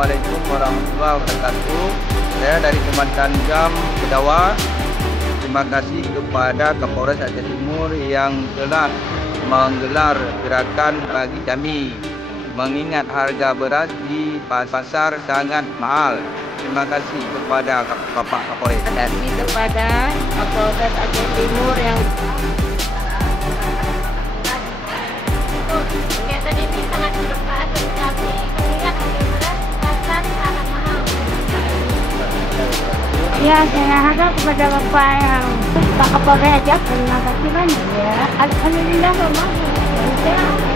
Assalamualaikum warahmatullahi wabarakatuh. Saya dari Kecamatan Jam, Kedawa. Terima kasih kepada Kapolres Aceh Timur yang telah menggelar gerakan bagi kami. Mengingat harga beras di pasar sangat mahal. Terima kasih kepada Bapak Kapolres. Terima kasih kepada Kapolres Aceh Timur yang kegiatan ini sangat bermanfaat bagi kami. Mengingat harga beras pasar sangat mahal. Ya, saya harap kepada Bapak yang Pak Kapolres aja terima kasih banyak ya. Alhamdulillah, Bapak.